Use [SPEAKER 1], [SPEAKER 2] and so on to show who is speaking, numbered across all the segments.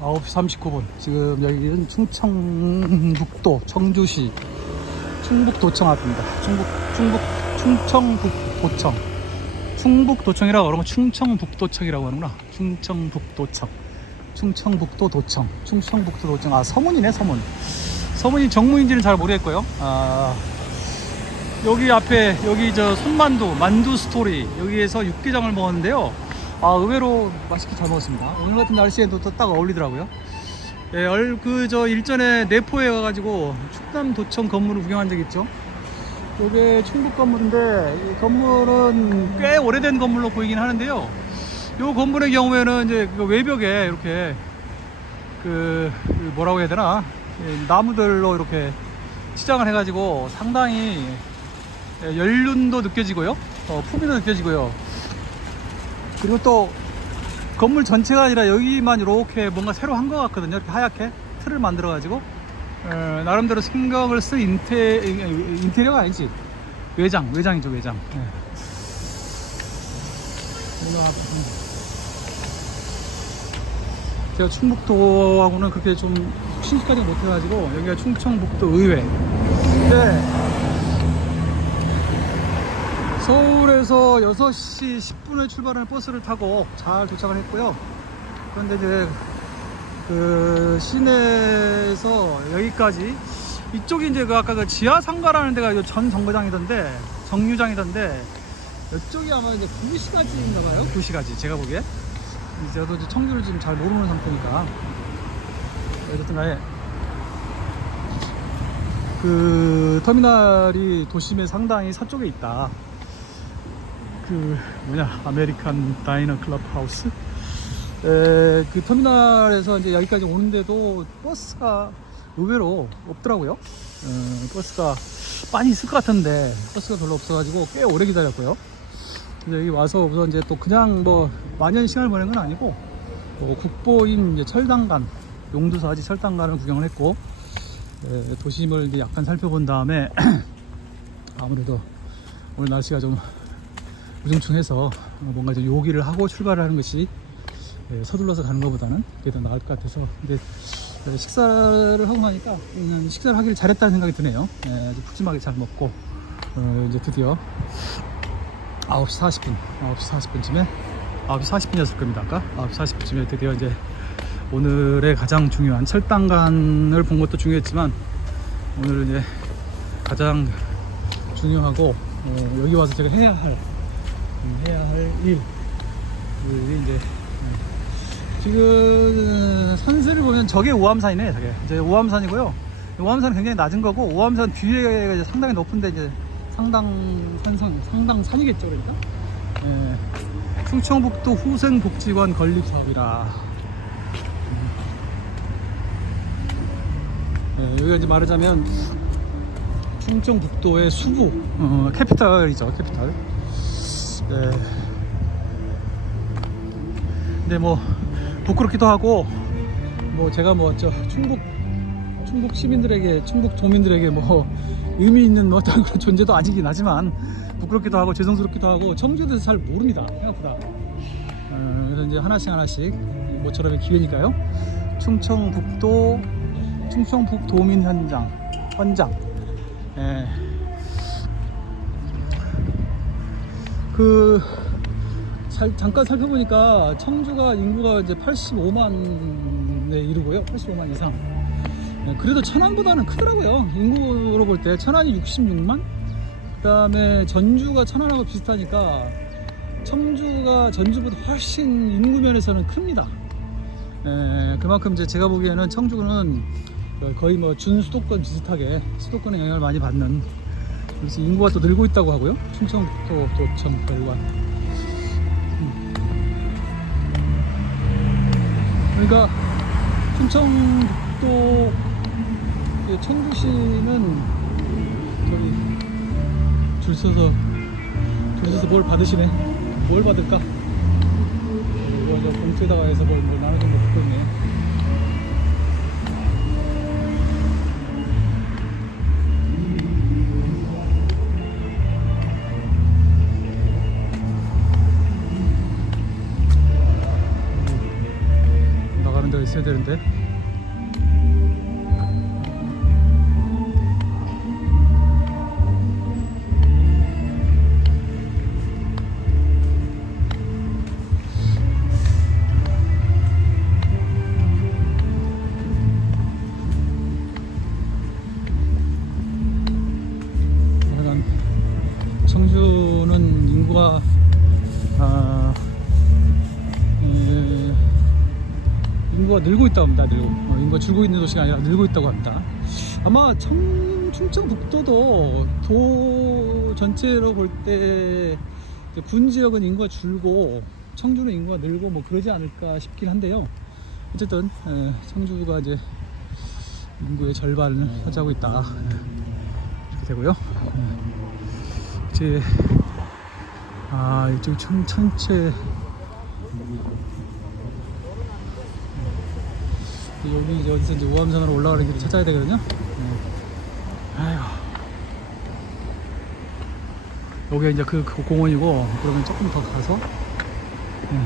[SPEAKER 1] 9시 39분. 지금 여기는 충청북도 청주시 충북도청 앞입니다. 충북 충북 충청북도청. 충북도청이라고 그러면 충청북도청이라고 하는구나. 충청북도청. 충청북도도청. 충청북도도청. 아 서문이네 서문. 서문이 정문인지는 잘 모르겠고요. 아 여기 앞에 여기 저 손만두 만두 스토리 여기에서 육개장을 먹었는데요. 아 의외로 맛있게 잘 먹었습니다. 오늘 같은 날씨에도 또 딱 어울리더라고요. 예, 그저 일전에 내포에 가가지고 충남 도청 건물을 구경한 적 있죠. 이게 충북 건물인데 이 건물은 꽤 오래된 건물로 보이긴 하는데요. 이 건물의 경우에는 이제 그 외벽에 이렇게 그, 그 뭐라고 해야 되나 예, 나무들로 이렇게 치장을 해가지고 상당히 예, 연륜도 느껴지고요, 어, 품위도 느껴지고요. 그리고 또 건물 전체가 아니라 여기만 이렇게 뭔가 새로 한 것 같거든요. 이렇게 하얗게 틀을 만들어 가지고 어, 나름대로 생각을 쓴 인테 인테리어가 아니지 외장 외장이죠 외장. 앞- 제가 충북도하고는 그렇게 좀 친숙하지 못해가지고 여기가 충청북도 의회. 네. 서울에서 6시 10분에 출발하는 버스를 타고 잘 도착을 했고요. 그런데 이제 그 시내에서 여기까지 이쪽이 이제 그 아까 그 지하 상가라는 데가 이전 정거장이던데 정류장이던데 이쪽이 아마 이제 구시가지인가 봐요. 구시가지 제가 보기에. 저도 이제 청주를 지금 잘 모르는 상태니까. 어쨌든 간에 그 터미널이 도심의 상당히 서쪽에 있다. 그 뭐냐 아메리칸 다이너 클럽 하우스 에, 그 터미널에서 이제 여기까지 오는데도 버스가 의외로 없더라고요. 어, 버스가 많이 있을 것 같은데 버스가 별로 없어가지고 꽤 오래 기다렸고요. 그래서 여기 와서 우선 이제 또 그냥 뭐 만연 시간을 보낸 건 아니고 뭐 국보인 이제 철당간 용두사지 철당간을 구경을 했고 에, 도심을 이제 약간 살펴본 다음에 아무래도 오늘 날씨가 좀 우중충해서 뭔가 좀 요기를 하고 출발을 하는 것이 예, 서둘러서 가는 것보다는 그게 더 나을 것 같아서. 근데 예, 식사를 하고 나니까 식사를 하기를 잘했다는 생각이 드네요. 예, 아주 푸짐하게 잘 먹고 어, 이제 드디어 9시 40분 9시 40분쯤에 9시 40분이었을 겁니다 아까? 9시 40분쯤에 드디어 이제 오늘의 가장 중요한 철당간을 본 것도 중요했지만 오늘 이제 가장 중요하고 어, 여기 와서 제가 해야 할 음, 해야 할 일. 이제 음, 지금 산수를 보면 저게 오암산이네. 저게 이제 오암산이고요. 오암산은 굉장히 낮은 거고 오암산 뒤에 이제 상당히 높은데 이제 상당 산성 상당 산이겠죠, 그러니까. 예, 충청북도 후생복지관 건립 사업이라. 음. 예, 여기가 이제 말하자면 충청북도의 수부 어, 캐피탈이죠, 캐피탈. 네. 근데 뭐 부끄럽기도 하고 뭐 제가 뭐 저 충북 충북 시민들에게 충북 도민들에게 뭐 의미 있는 뭐 어떤 그런 존재도 아니긴 하지만 부끄럽기도 하고 죄송스럽기도 하고 청주에 대해서 잘 모릅니다 생각보다 어, 그래서 이제 하나씩 하나씩 모처럼의 기회니까요 충청북도 충청북도민 현장 현장 예. 그 살- 잠깐 살펴보니까 청주가 인구가 이제 85만에 이르고요. 85만 이상. 네, 그래도 천안보다는 크더라고요. 인구로 볼 때 천안이 66만. 그다음에 전주가 천안하고 비슷하니까 청주가 전주보다 훨씬 인구 면에서는 큽니다. 에, 그만큼 이제 제가 보기에는 청주는 거의 뭐 준수도권 비슷하게 수도권의 영향을 많이 받는 그래서 인구가 또 늘고 있다고 하고요. 충청북도 도청 별관. 그러니까 충청북도 그 청주시는 저기 줄 서서 줄 서서 뭘 받으시네. 뭘 받을까? 이거 저 봉투에다가 해서 뭘, 뭘 나눠준 거 듣고 있네. 이런 있어야 되는데 늘고 있다고 합니다. 늘고 어, 인구가 줄고 있는 도시가 아니라 늘고 있다고 합니다. 아마 청, 충청북도도 도 전체로 볼 때 군 지역은 인구가 줄고 청주는 인구가 늘고 뭐 그러지 않을까 싶긴 한데요. 어쨌든 에, 청주가 이제 인구의 절반을 차지하고 있다 이렇게 되고요. 이제 아 이쪽 청, 천체 여기 이제 어디서 이제 우암산으로 올라가는 길을 찾아야 되거든요. 네. 아휴. 여기가 이제 그, 그 공원이고 그러면 조금 더 가서 네.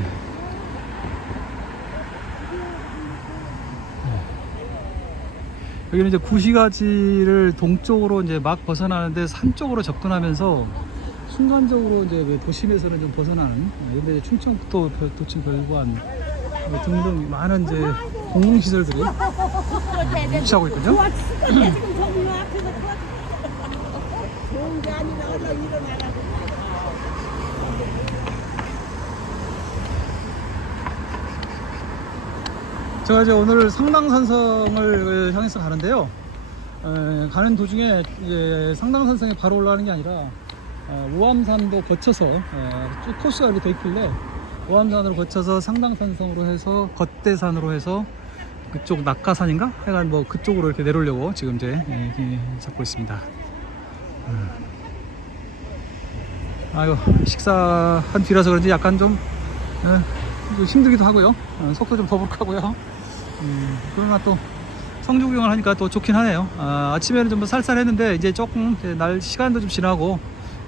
[SPEAKER 1] 여기는 이제 구시가지를 동쪽으로 이제 막 벗어나는데 산 쪽으로 접근하면서 순간적으로 이제 왜 도심에서는 좀 벗어나는 아, 근데 별- 도심 별관 뭐 등등 많은 이제 공공시설들이 위치하고
[SPEAKER 2] 일어나라고.
[SPEAKER 1] 제가 이제 오늘 상당산성을 향해서 가는데요. 에, 가는 도중에 이제 상당산성에 바로 올라가는 게 아니라 어, 우암산도 거쳐서 에, 쭉 코스가 이렇게 돼 있길래 우암산으로 거쳐서 상당산성으로 해서 겉대산으로 해서 그쪽 낙가산인가? 하여간 뭐 그쪽으로 이렇게 내려오려고 지금 이제 에, 이렇게 잡고 있습니다. 음. 아유 식사한 뒤라서 그런지 약간 좀, 에, 좀 힘들기도 하고요. 어, 속도 좀 더부룩하고요. 음, 그러나 또 성주 구경을 하니까 또 좋긴 하네요. 아, 아침에는 좀 쌀쌀했는데 이제 조금 이제 날 시간도 좀 지나고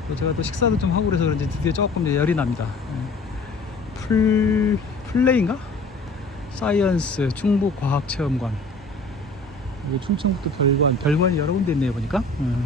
[SPEAKER 1] 또 제가 또 식사도 좀 하고 그래서 그런지 드디어 조금 열이 납니다. 예. 풀 플레인가? 사이언스 충북과학체험관 여기 충청북도 별관 별관이 여러 군데 있네요 보니까. 음.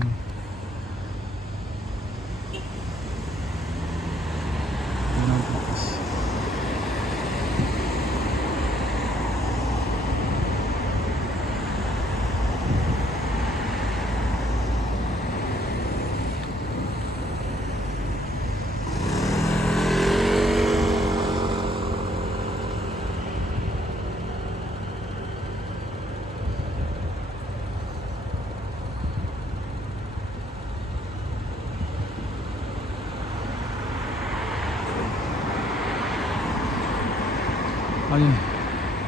[SPEAKER 1] 아니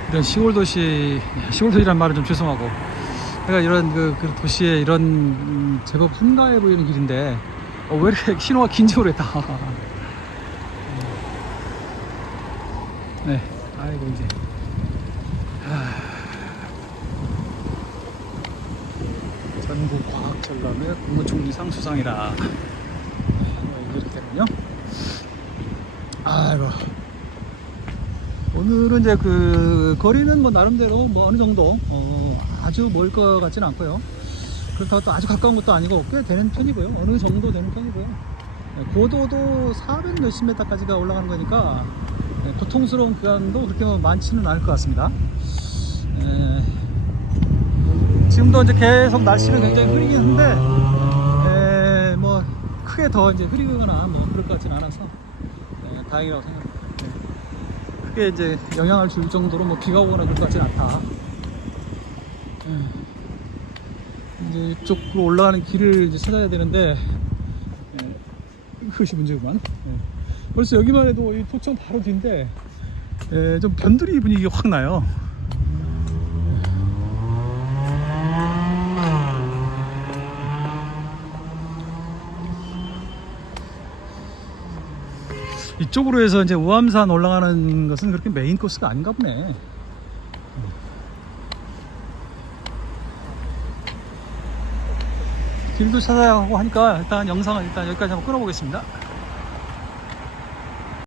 [SPEAKER 1] 이런 시골 도시 시골 도시란 말은 좀 죄송하고 내가 이런 그, 그 도시에 이런 음, 제법 한가해 보이는 길인데 어, 왜 이렇게 신호가 긴지 모르겠다. 네 아이고 이제. 하... 전국 과학전람회 국무총리상 수상이라. 네, 이렇게 되군요. 아이고 오늘은 이제 그 거리는 뭐 나름대로 뭐 어느 정도 어 아주 멀 것 같지는 않고요. 그렇다고 또 아주 가까운 것도 아니고 꽤 되는 편이고요. 어느 정도 되는 편이고요. 네, 고도도 400 몇십 메타까지가 올라가는 거니까 네, 고통스러운 구간도 그렇게 뭐 많지는 않을 것 같습니다. 에, 지금도 이제 계속 날씨는 굉장히 흐리긴 한데 에, 뭐 크게 더 이제 흐리거나 뭐 그럴 것 같지는 않아서 네, 다행이라고 생각합니다. 네. 크게 이제 영향을 줄 정도로 뭐 비가 오거나 그럴 것 같지는 않다. 예. 이제 이쪽으로 올라가는 길을 이제 찾아야 되는데 예, 그것이 문제구만. 예. 벌써 여기만 해도 이 도청 바로 뒤인데 예, 좀 변두리 분위기가 확 나요. 이쪽으로 해서 이제 우암산 올라가는 것은 그렇게 메인 코스가 아닌가 보네. 길도 찾아야 하고 하니까 일단 영상은 일단 여기까지 한번 끌어보겠습니다.